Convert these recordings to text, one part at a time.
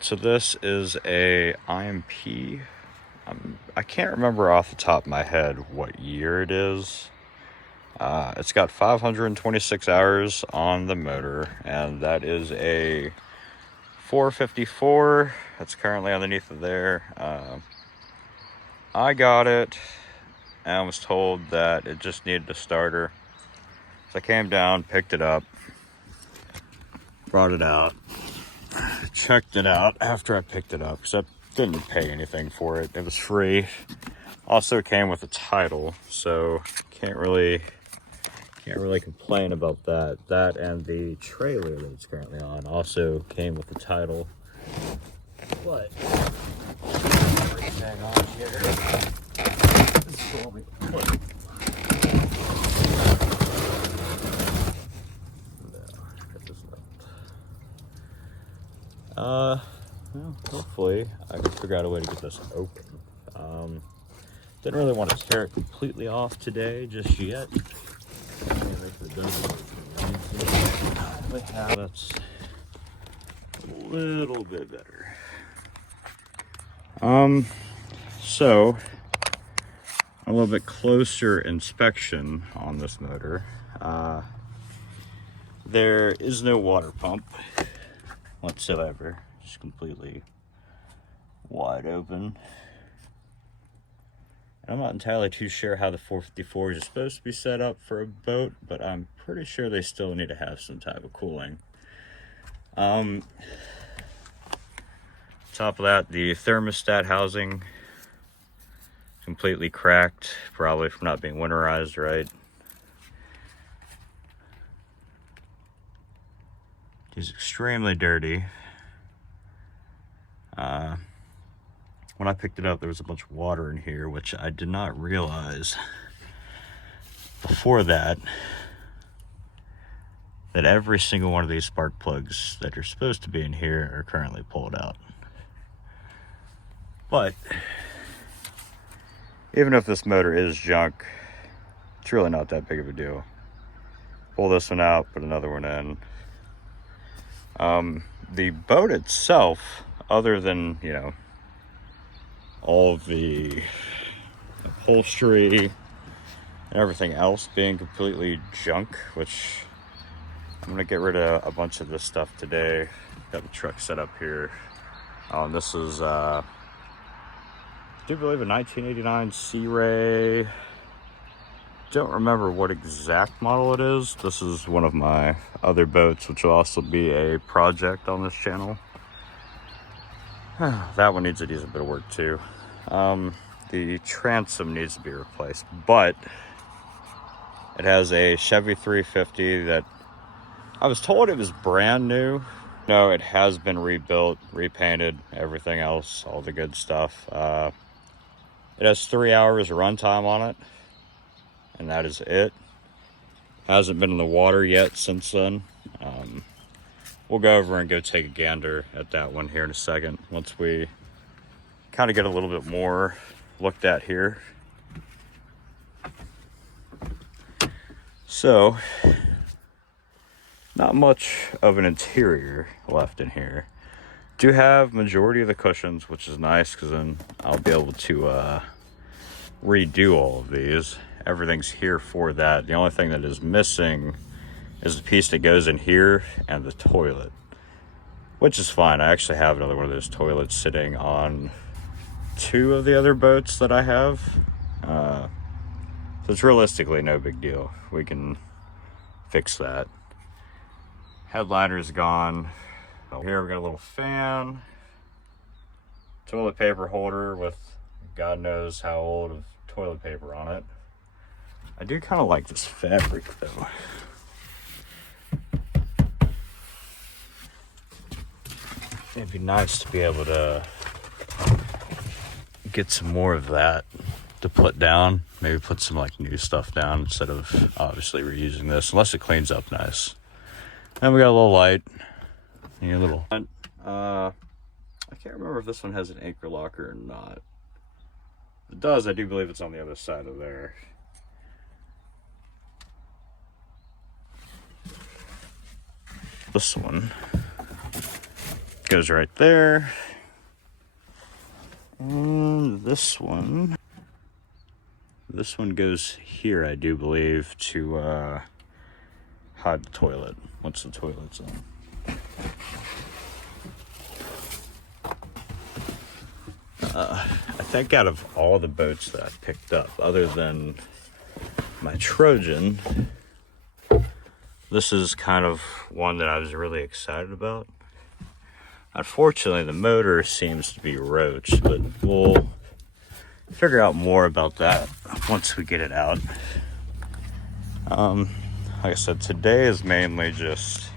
So this is a IMP. I can't remember off the top of my head what year it is. It's got 526 hours on the motor, and that is a 454. That's currently underneath of there. I got it and was told that it just needed a starter. So I came down, picked it up, brought it out, checked it out after I picked it up, because I didn't pay anything for it. It was free. Also came with a title, so can't really complain about that. That and the trailer that it's currently on also came with the title. But everything on here is what we put. Well, hopefully I can figure out a way to get this open. Didn't really want to tear it completely off today just yet. That's a little bit better. So a little bit closer inspection on this motor. There is no water pump whatsoever. Just completely wide open. I'm not entirely too sure how the 454s are supposed to be set up for a boat, but I'm pretty sure they still need to have some type of cooling. Top of that, the thermostat housing completely cracked, probably from not being winterized right. It's extremely dirty. When I picked it up, there was a bunch of water in here, which I did not realize before that every single one of these spark plugs that are supposed to be in here are currently pulled out. But even if this motor is junk, it's really not that big of a deal. Pull this one out, put another one in. The boat itself, other than, all of the upholstery and everything else being completely junk, which I'm gonna get rid of a bunch of this stuff today. Got the truck set up here. This is I do believe a 1989 Sea Ray. Don't remember what exact model it is. This is one of my other boats, which will also be a project on this channel. That one needs a decent bit of work too. The transom needs to be replaced, but it has a Chevy 350 that I was told it was brand new. No, it has been rebuilt, repainted, everything else, all the good stuff. It has 3 hours of runtime on it, and that is it. Hasn't been in the water yet since then. We'll go over and go take a gander at that one here in a second, once we kind of get a little bit more looked at here. So, not much of an interior left in here. Do have majority of the cushions, which is nice, because then I'll be able to redo all of these. Everything's here for that. The only thing that is missing is the piece that goes in here and the toilet, which is fine. I actually have another one of those toilets sitting on 2 of the other boats that I have. So it's realistically no big deal. We can fix that. Headliner's gone. Here we got a little fan, toilet paper holder with God knows how old of toilet paper on it. I do kind of like this fabric though. It'd be nice to be able to get some more of that to put down. Maybe put some like new stuff down instead of obviously reusing this, unless it cleans up nice. And we got a little light. A little. I can't remember if this one has an anchor locker or not. If it does, I do believe it's on the other side of there. This one goes right there. And this one goes here, I do believe, to hide the toilet once the toilet's in. I think out of all the boats that I picked up, other than my Trojan, this is kind of one that I was really excited about. Unfortunately, the motor seems to be roached, but we'll figure out more about that once we get it out. Like I said, today is mainly just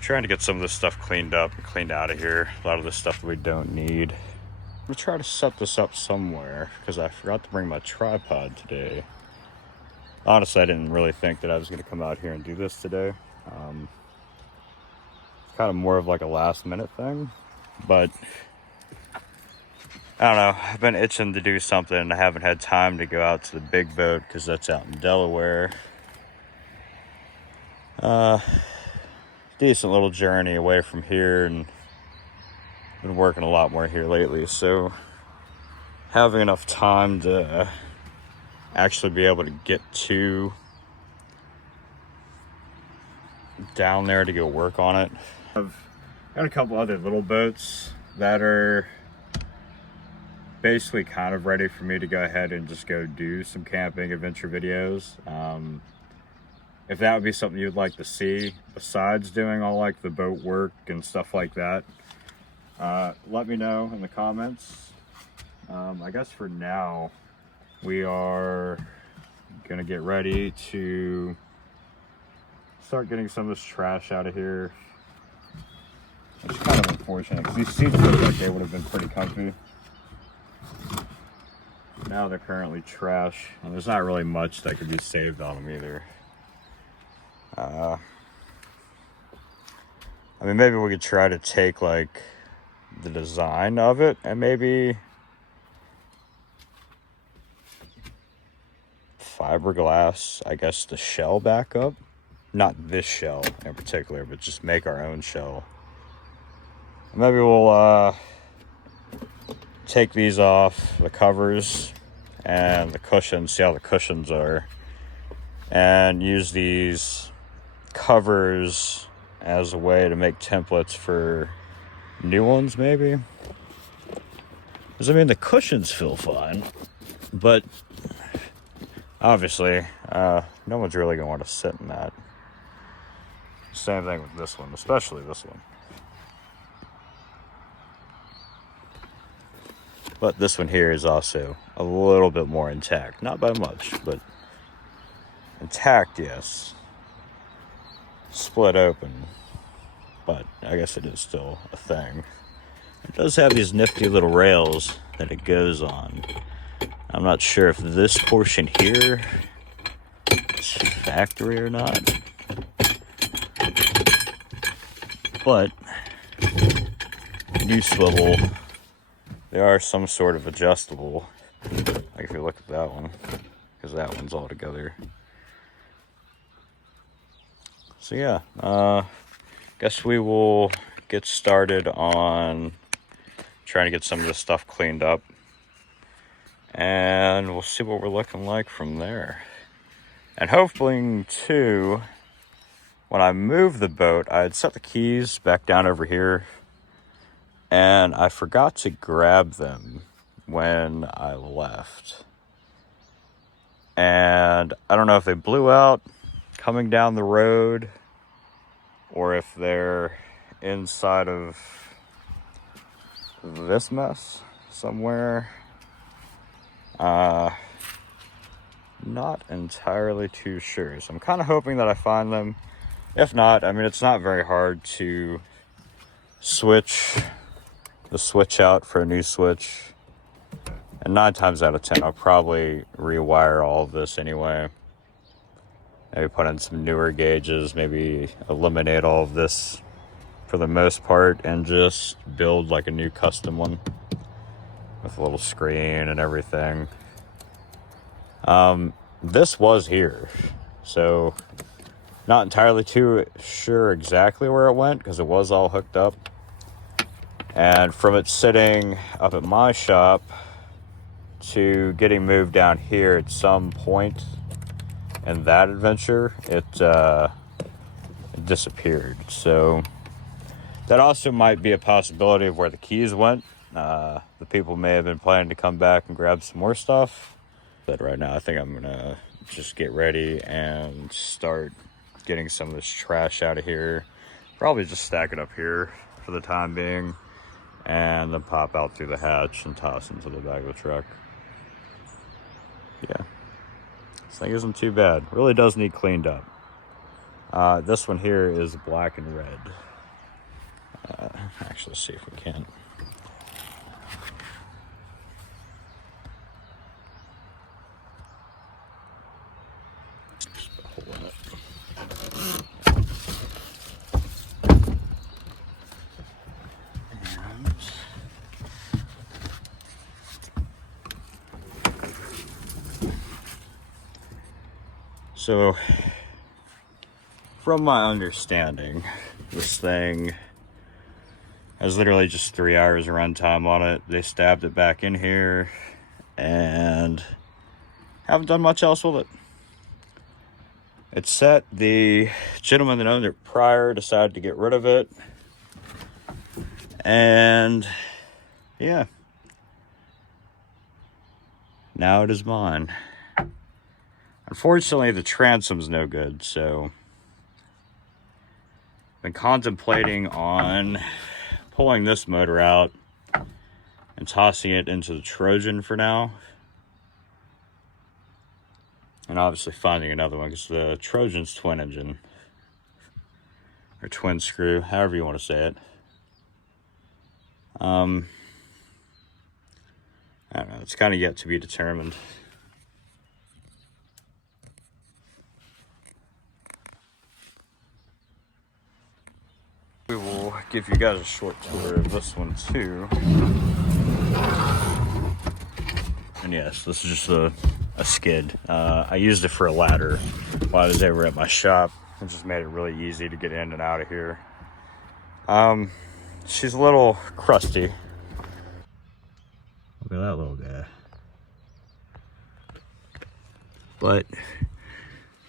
trying to get some of this stuff cleaned up and cleaned out of here. A lot of the stuff that we don't need. I'm gonna try to set this up somewhere because I forgot to bring my tripod today. Honestly, I didn't really think that I was gonna come out here and do this today. Kind of more of like a last minute thing, but I don't know, I've been itching to do something and I haven't had time to go out to the big boat because that's out in Delaware. Decent little journey away from here, and been working a lot more here lately, so having enough time to actually be able to get to down there to go work on it. I've got a couple other little boats that are basically kind of ready for me to go ahead and just go do some camping adventure videos. If that would be something you'd like to see besides doing all like the boat work and stuff like that, let me know in the comments. I guess for now we are gonna get ready to start getting some of this trash out of here. It's kind of unfortunate because these seats look like they would have been pretty comfy. Now they're currently trash, and there's not really much that could be saved on them either. I mean, maybe we could try to take like the design of it and maybe fiberglass, I guess, the shell back up. Not this shell in particular, but just make our own shell. Maybe we'll take these off, the covers and the cushions, see how the cushions are, and use these covers as a way to make templates for new ones, maybe. Because I mean, the cushions feel fine, but obviously no one's really gonna want to sit in that. Same thing with this one, especially this one. But this one here is also a little bit more intact. Not by much, but intact, yes. Split open, but I guess it is still a thing. It does have these nifty little rails that it goes on. I'm not sure if this portion here is factory or not, but new swivel. They are some sort of adjustable. Like if you look at that one, because that one's all together. So yeah, guess we will get started on trying to get some of this stuff cleaned up, and we'll see what we're looking like from there. And hopefully too, when I move the boat, I had set the keys back down over here, and I forgot to grab them when I left. And I don't know if they blew out coming down the road or if they're inside of this mess somewhere. Not entirely too sure. So I'm kind of hoping that I find them. If not, I mean, it's not very hard to switch the switch out for a new switch. And 9 times out of 10, I'll probably rewire all of this anyway. Maybe put in some newer gauges, maybe eliminate all of this for the most part and just build like a new custom one with a little screen and everything. This was here, so not entirely too sure exactly where it went because it was all hooked up. And from it sitting up at my shop to getting moved down here at some point in that adventure, it disappeared. So that also might be a possibility of where the keys went. The people may have been planning to come back and grab some more stuff. But right now, I think I'm gonna just get ready and start getting some of this trash out of here. Probably just stack it up here for the time being, and then pop out through the hatch and toss into the back of the truck. Yeah, this thing isn't too bad. Really does need cleaned up. This one here is black and red. Actually, see if we can. Just a hole in it. So, from my understanding, this thing has literally just 3 hours of runtime on it. They stabbed it back in here and haven't done much else with it. It's set. The gentleman that owned it prior decided to get rid of it. And yeah, now it is mine. Unfortunately, the transom's no good, so I've been contemplating on pulling this motor out and tossing it into the Trojan for now. And obviously finding another one, because the Trojan's twin engine. Or twin screw, however you want to say it. I don't know, it's kind of yet to be determined. We will give you guys a short tour of this one too. And yes, this is just a skid. I used it for a ladder while I was over at my shop. It just made it really easy to get in and out of here. She's a little crusty. Look at that little guy. But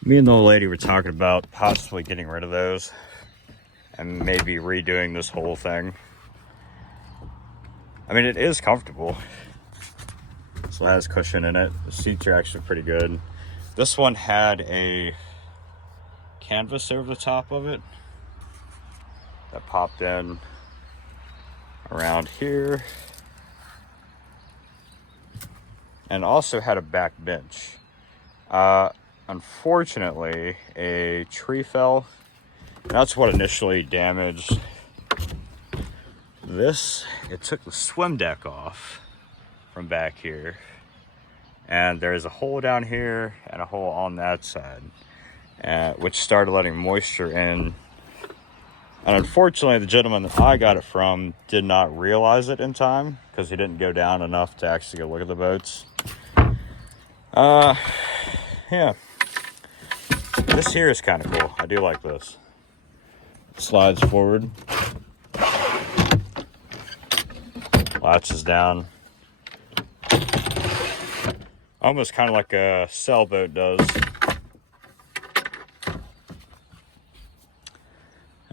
me and the old lady were talking about possibly getting rid of those and maybe redoing this whole thing. I mean, it is comfortable. Still has cushion in it. The seats are actually pretty good. This one had a canvas over the top of it that popped in around here, and also had a back bench. Unfortunately, a tree fell. That's what initially damaged this. It took the swim deck off from back here, and there's a hole down here and a hole on that side, which started letting moisture in. And unfortunately, the gentleman that I got it from did not realize it in time, because he didn't go down enough to actually go look at the boats. Yeah, this here is kind of cool. I do like this. Slides forward, latches down, almost kind of like a sailboat does.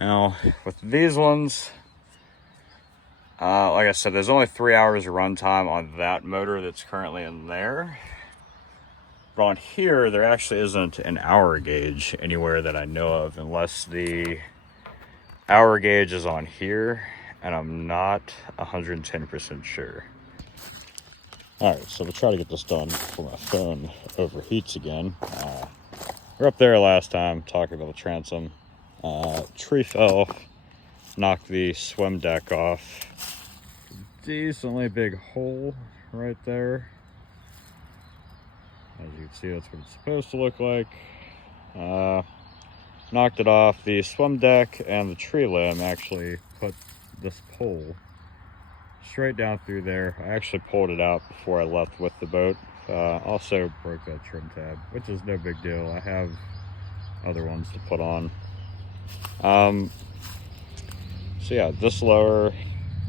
Now with these ones, like I said, there's only 3 hours of runtime on that motor that's currently in there. But on here, there actually isn't an hour gauge anywhere that I know of, unless the hour gauge is on here, and I'm not 110% sure. All right, so we'll try to get this done before my phone overheats again. We're up there last time talking about the transom. Tree fell, knocked the swim deck off. Decently big hole right there. As you can see, that's what it's supposed to look like. Knocked it off. The swim deck and the tree limb actually put this pole straight down through there. I actually pulled it out before I left with the boat. Also broke that trim tab, which is no big deal. I have other ones to put on. So yeah, this lower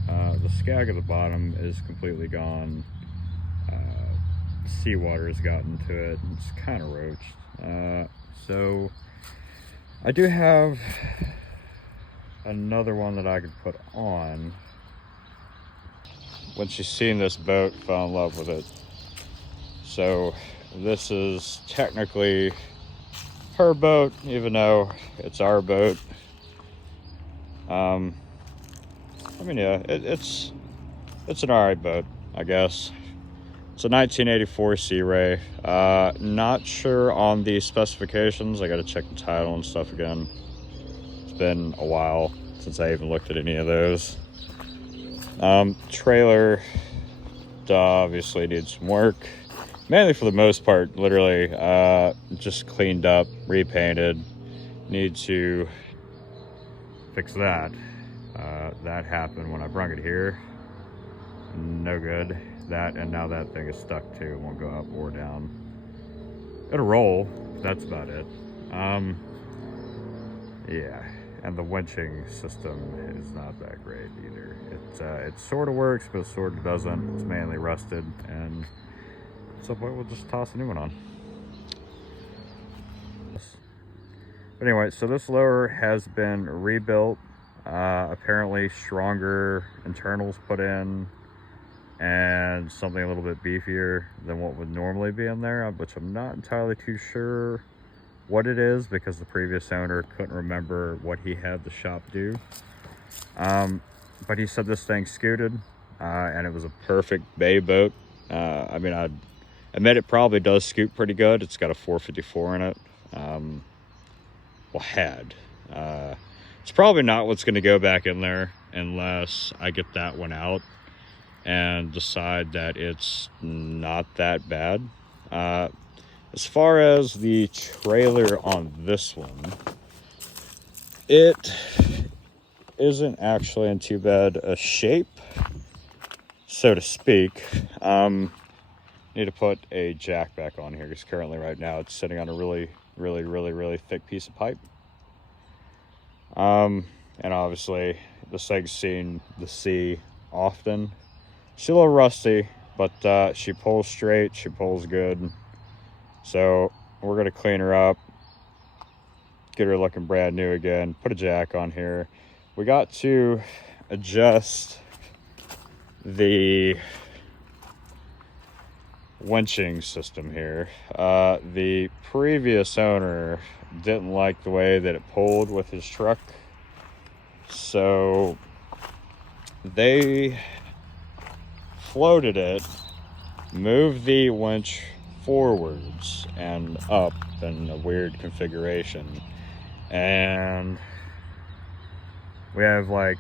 The skag of the bottom is completely gone. Seawater has gotten to it. It's kind of roached. So I do have another one that I could put on. When she's seen this boat, fell in love with it. So this is technically her boat, even though it's our boat. I mean, yeah, it's an alright boat, I guess. It's a 1984 Sea Ray. Not sure on the specifications. I gotta check the title and stuff again. It's been a while since I even looked at any of those. Trailer obviously needs some work. Mainly for the most part, literally just cleaned up, repainted. Need to fix that. That happened when I brung it here. No good. That, and now that thing is stuck too. It won't go up or down. It'll roll. That's about it. Yeah, and the winching system is not that great either. It sort of works, but it sort of doesn't. It's mainly rusted, and at some point we'll just toss a new one on. But anyway, so this lower has been rebuilt. Apparently stronger internals put in, and something a little bit beefier than what would normally be in there, which I'm not entirely too sure what it is, because the previous owner couldn't remember what he had the shop do. But he said this thing scooted, and it was a perfect bay boat. I mean, I admit it probably does scoot pretty good. It's got a 454 in it. Well, had. It's probably not what's going to go back in there unless I get that one out and decide that it's not that bad. As far as the trailer on this one, it isn't actually in too bad a shape, so to speak. Need to put a jack back on here because currently right now it's sitting on a really thick piece of pipe. And obviously this thing's seen the sea often. She's a little rusty, but she pulls straight, she pulls good. So we're gonna clean her up, get her looking brand new again, put a jack on here. We got to adjust the winching system here. The previous owner didn't like the way that it pulled with his truck, so they floated it, moved the winch forwards and up in a weird configuration, and we have like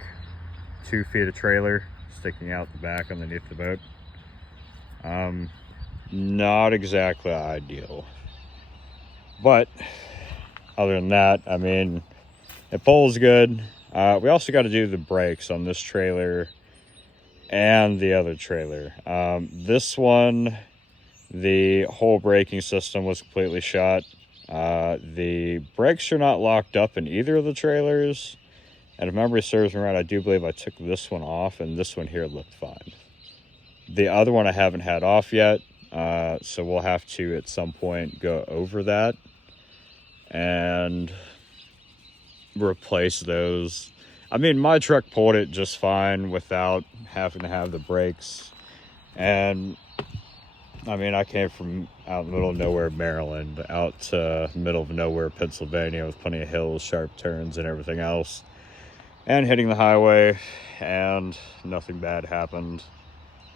2 feet of trailer sticking out the back underneath the boat. Not exactly ideal, but other than that, I mean, it pulls good. We also got to do the brakes on this trailer and the other trailer. This one, the whole braking system was completely shot. The brakes are not locked up in either of the trailers, and if memory serves me right, I do believe I took this one off, and this one here looked fine. The other one I haven't had off yet, so we'll have to at some point go over that and replace those. I mean, my truck pulled it just fine without having to have the brakes. And I mean, I came from out in the middle of nowhere, Maryland, out to middle of nowhere, Pennsylvania, with plenty of hills, sharp turns, and everything else, and hitting the highway, and nothing bad happened.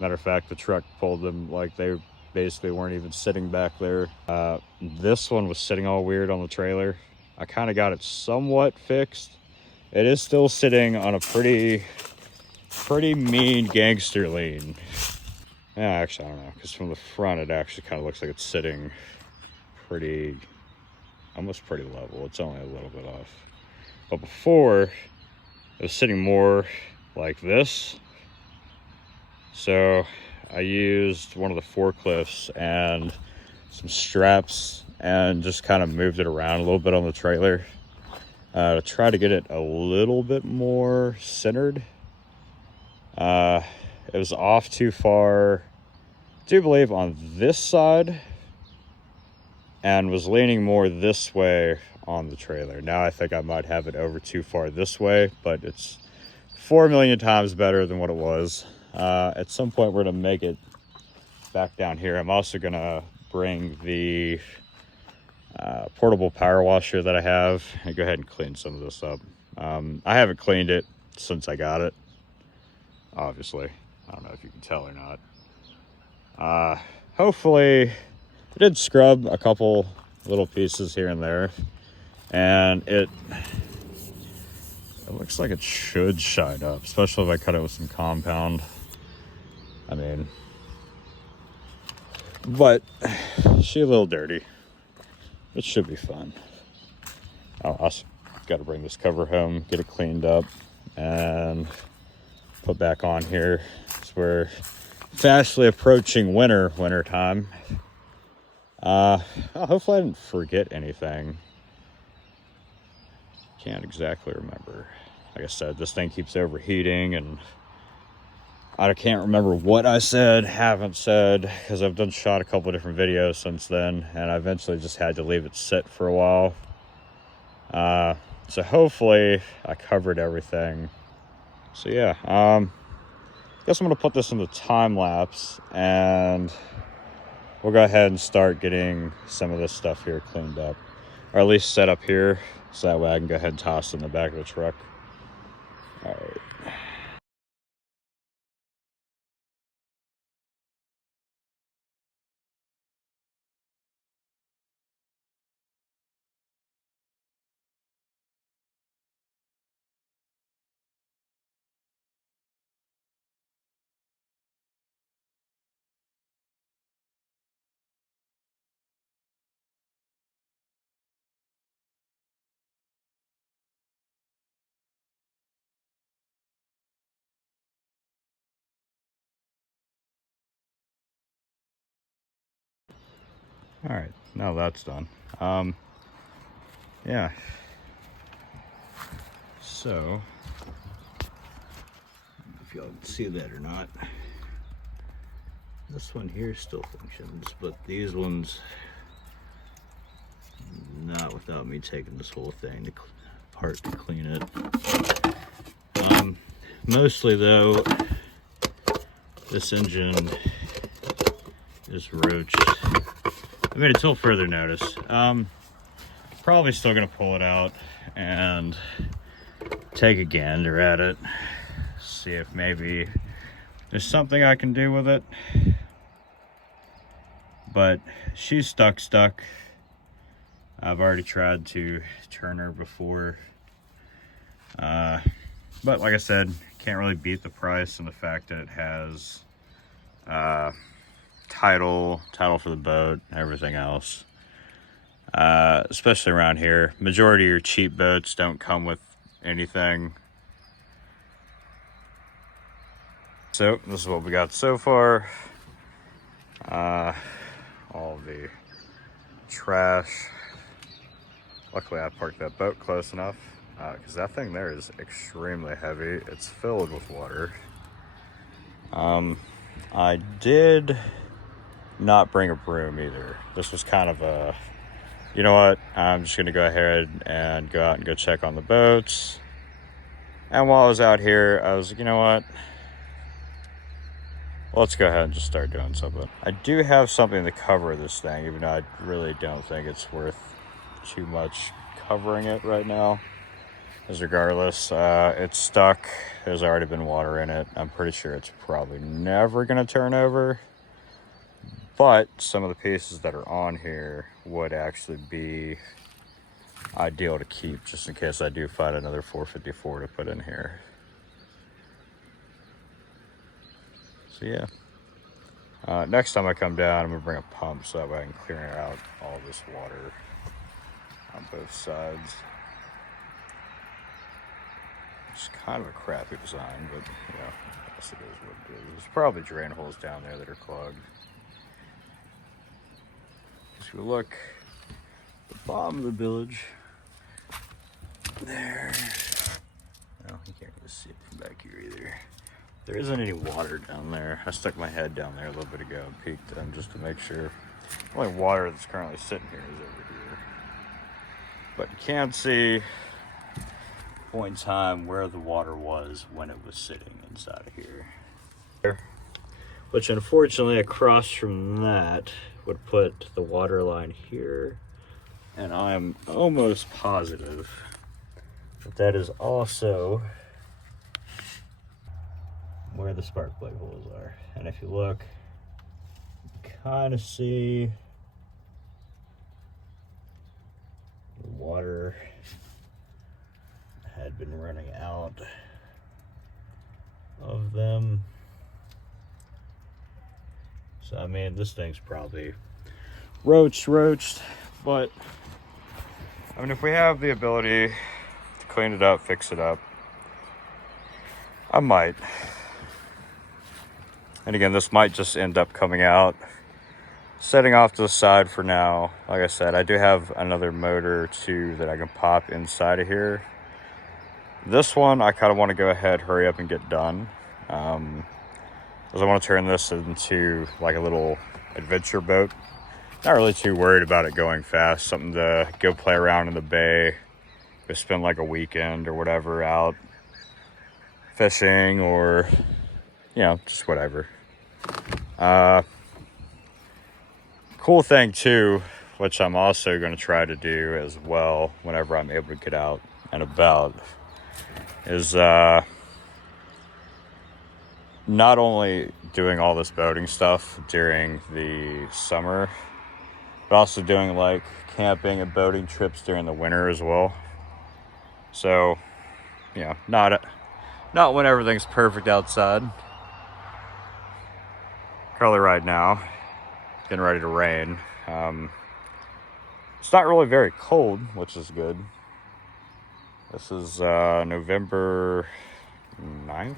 Matter of fact, the truck pulled them like they basically weren't even sitting back there. This one was sitting all weird on the trailer. I kind of got it somewhat fixed. It is still sitting on a pretty mean gangster lean. Yeah, actually, I don't know, because from the front, it actually kind of looks like it's sitting almost pretty level. It's only a little bit off. But before, it was sitting more like this. So I used one of the forklifts and some straps and just kind of moved it around a little bit on the trailer to try to get it a little bit more centered. It was off too far, I do believe, on this side, and was leaning more this way on the trailer. Now I think I might have it over too far this way, but it's 4 million times better than what it was. At some point we're gonna make it back down here. I'm also gonna bring the portable power washer that I have and go ahead and clean some of this up. I haven't cleaned it since I got it, obviously. I don't know if you can tell or not. Hopefully, I did scrub a couple little pieces here and there, and it looks like it should shine up, especially if I cut it with some compound. I mean, but she's a little dirty. It should be fun. I also got to bring this cover home, get it cleaned up, and put back on here. So we're fastly approaching winter time. Hopefully I didn't forget anything. Can't exactly remember. Like I said, this thing keeps overheating, and I can't remember what I said, haven't said, because I've shot a couple of different videos since then, and I eventually just had to leave it sit for a while. So hopefully I covered everything. So yeah, guess I'm gonna put this in the time lapse, and we'll go ahead and start getting some of this stuff here cleaned up, or at least set up here, so that way I can go ahead and toss it in the back of the truck. All right. All right, now that's done. Yeah. So, if y'all can see that or not, this one here still functions, but these ones, not without me taking this whole thing apart to clean it. Mostly though, this engine is roached. I mean, until further notice. Probably still gonna pull it out and take a gander at it. See if maybe there's something I can do with it. But she's stuck. I've already tried to turn her before. But like I said, can't really beat the price and the fact that it has title for the boat, everything else. Especially around here, majority of your cheap boats don't come with anything. So this is what we got so far. All the trash. Luckily I parked that boat close enough, because that thing there is extremely heavy. It's filled with water. I did not bring a broom either. This was kind of a, you know what, I'm just gonna go ahead and go out and go check on the boats. And while I was out here, I was like, you know what, let's go ahead and just start doing something. I do have something to cover this thing, even though I really don't think it's worth too much covering it right now. As regardless, it's stuck. There's already been water in it. I'm pretty sure it's probably never gonna turn over. But some of the pieces that are on here would actually be ideal to keep, just in case I do find another 454 to put in here. So yeah. Next time I come down, I'm gonna bring a pump so that way I can clear out all this water on both sides. It's kind of a crappy design, but you know, I guess it is what it is. There's probably drain holes down there that are clogged. If you look at the bottom of the bilge, there. Well, you can't really see it from back here either. There isn't any water down there. I stuck my head down there a little bit ago and peeked in just to make sure. The only water that's currently sitting here is over here. But you can see point in time where the water was when it was sitting inside of here. Which unfortunately across from that would put the water line here. And I'm almost positive that that is also where the spark plug holes are. And if you look, you kind of see the water had been running out of them. So I mean, this thing's probably roached, but I mean, if we have the ability to clean it up, fix it up, I might. And again, this might just end up coming out, setting off to the side for now. Like I said, I do have another motor too that I can pop inside of here. This one, I kind of want to go ahead, hurry up and get done. Because I want to turn this into like a little adventure boat. Not really too worried about it going fast. Something to go play around in the bay, go spend like a weekend or whatever out fishing or, you know, just whatever. Cool thing too, which I'm also going to try to do as well whenever I'm able to get out and about, is not only doing all this boating stuff during the summer, but also doing like camping and boating trips during the winter as well. So, you know, not when everything's perfect outside. Currently right now, getting ready to rain. It's not really very cold, which is good. This is November 9th.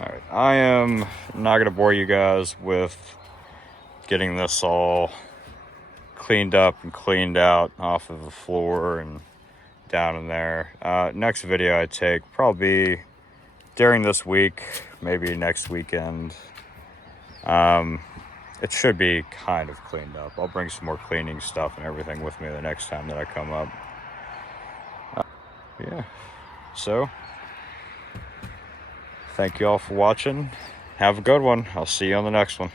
Alright, I am not going to bore you guys with getting this all cleaned up and cleaned out off of the floor and down in there. Next video I take probably during this week, maybe next weekend. It should be kind of cleaned up. I'll bring some more cleaning stuff and everything with me the next time that I come up. Yeah, so thank you all for watching. Have a good one. I'll see you on the next one.